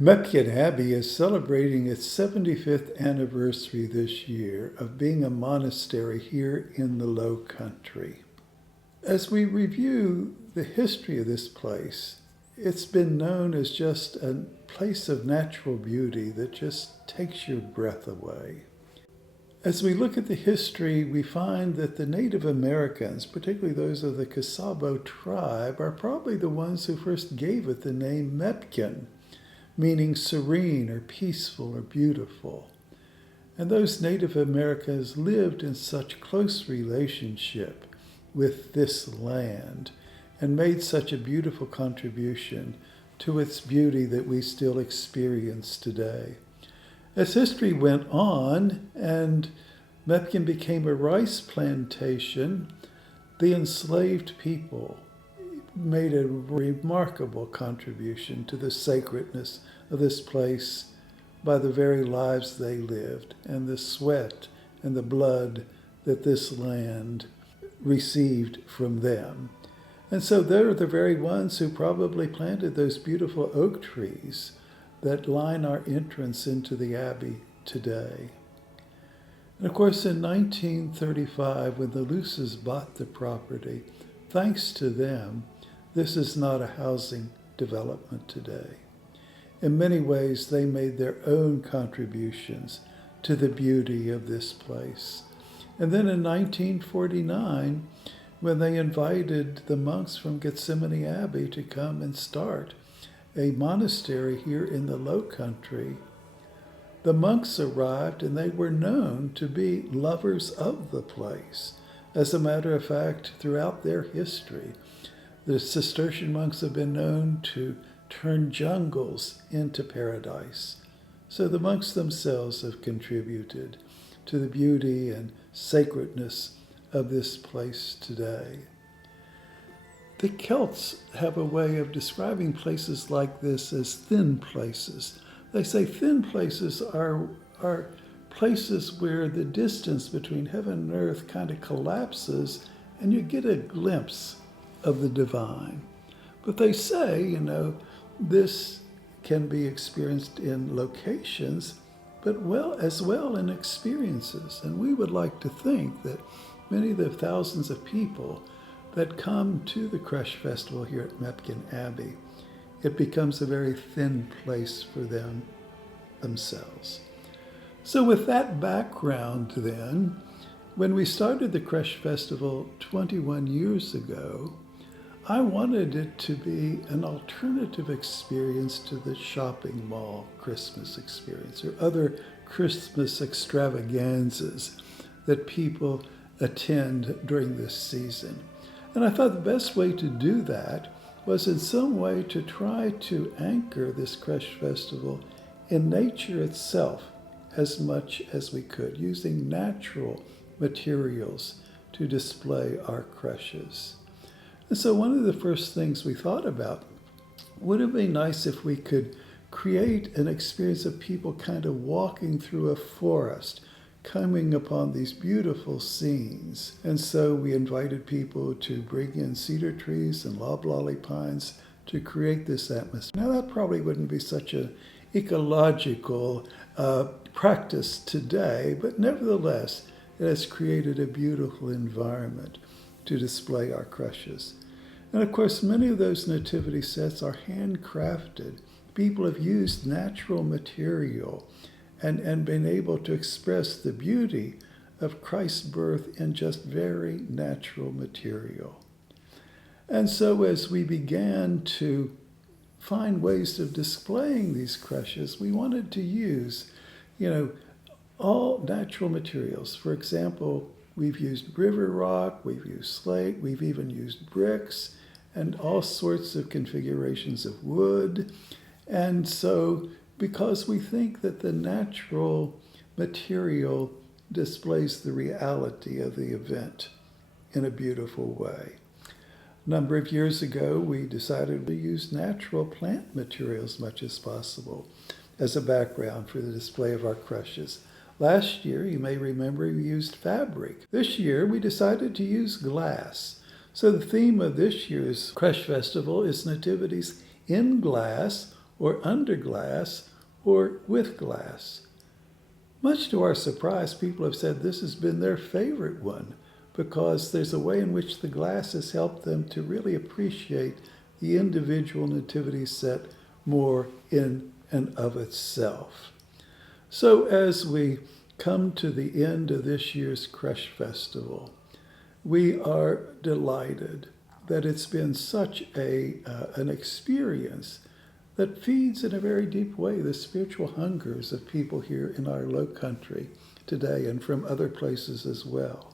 Mepkin Abbey is celebrating its 75th anniversary this year of being a monastery here in the Low Country. As we review the history of this place, it's been known as just a place of natural beauty that just takes your breath away. As we look at the history, we find that the Native Americans, particularly those of the Casabo tribe, are probably the ones who first gave it the name Mepkin, meaning serene or peaceful or beautiful. And those Native Americans lived in such close relationship with this land and made such a beautiful contribution to its beauty that we still experience today. As history went on and Mepkin became a rice plantation, the enslaved people made a remarkable contribution to the sacredness of this place by the very lives they lived and the sweat and the blood that this land received from them. And so they're the very ones who probably planted those beautiful oak trees that line our entrance into the Abbey today. And of course, in 1935, when the Luces bought the property, thanks to them, this is not a housing development today. In many ways, they made their own contributions to the beauty of this place. And then in 1949, when they invited the monks from Gethsemane Abbey to come and start a monastery here in the Low Country, the monks arrived and they were known to be lovers of the place. As a matter of fact, throughout their history, the Cistercian monks have been known to turn jungles into paradise. So the monks themselves have contributed to the beauty and sacredness of this place today. The Celts have a way of describing places like this as thin places. They say thin places are places where the distance between heaven and earth kind of collapses and you get a glimpse of the divine. But they say, this can be experienced in locations, but as well in experiences. And we would like to think that many of the thousands of people that come to the Crèche Festival here at Mepkin Abbey, it becomes a very thin place for them themselves. So with that background then, when we started the Crèche Festival 21 years ago, I wanted it to be an alternative experience to the shopping mall Christmas experience or other Christmas extravaganzas that people attend during this season. And I thought the best way to do that was in some way to try to anchor this Crèche Festival in nature itself as much as we could, using natural materials to display our creches. And so one of the first things we thought about, would it be nice if we could create an experience of people kind of walking through a forest, coming upon these beautiful scenes. And so we invited people to bring in cedar trees and loblolly pines to create this atmosphere. Now that probably wouldn't be such an ecological practice today, but nevertheless, it has created a beautiful environment to display our creches. And of course, many of those nativity sets are handcrafted. People have used natural material and been able to express the beauty of Christ's birth in just very natural material. And so as we began to find ways of displaying these creches, we wanted to use, all natural materials. For example, we've used river rock, we've used slate, we've even used bricks, and all sorts of configurations of wood. And so, because we think that the natural material displays the reality of the event in a beautiful way. A number of years ago, we decided to use natural plant material as much as possible as a background for the display of our creches. Last year, you may remember, we used fabric. This year, we decided to use glass. So the theme of this year's Crèche Festival is Nativities in Glass or under glass, or with glass. Much to our surprise, people have said this has been their favorite one because there's a way in which the glass has helped them to really appreciate the individual nativity set more in and of itself. So as we come to the end of this year's Crèche Festival, we are delighted that it's been such an experience that feeds in a very deep way the spiritual hungers of people here in our low country today and from other places as well.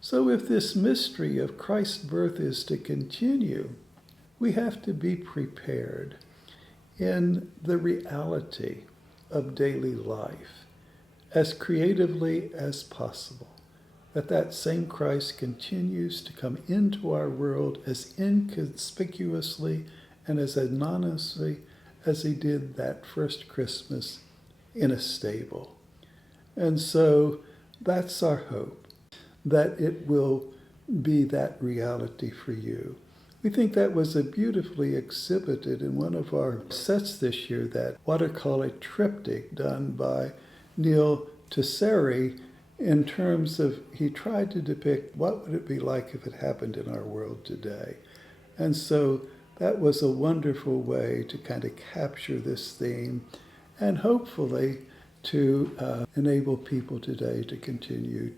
So if this mystery of Christ's birth is to continue, we have to be prepared in the reality of daily life as creatively as possible, that same Christ continues to come into our world as inconspicuously and as anonymously as he did that first Christmas in a stable. And so that's our hope, that it will be that reality for you. We think that was beautifully exhibited in one of our sets this year, that watercolor triptych done by Neil Tesseri, in terms of he tried to depict what would it be like if it happened in our world today. And so that was a wonderful way to kind of capture this theme and hopefully to enable people today to continue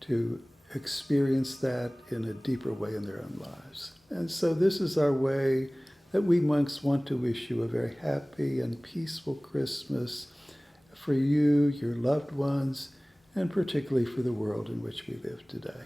to experience that in a deeper way in their own lives. And so this is our way that we monks want to wish you a very happy and peaceful Christmas for you, your loved ones, and particularly for the world in which we live today.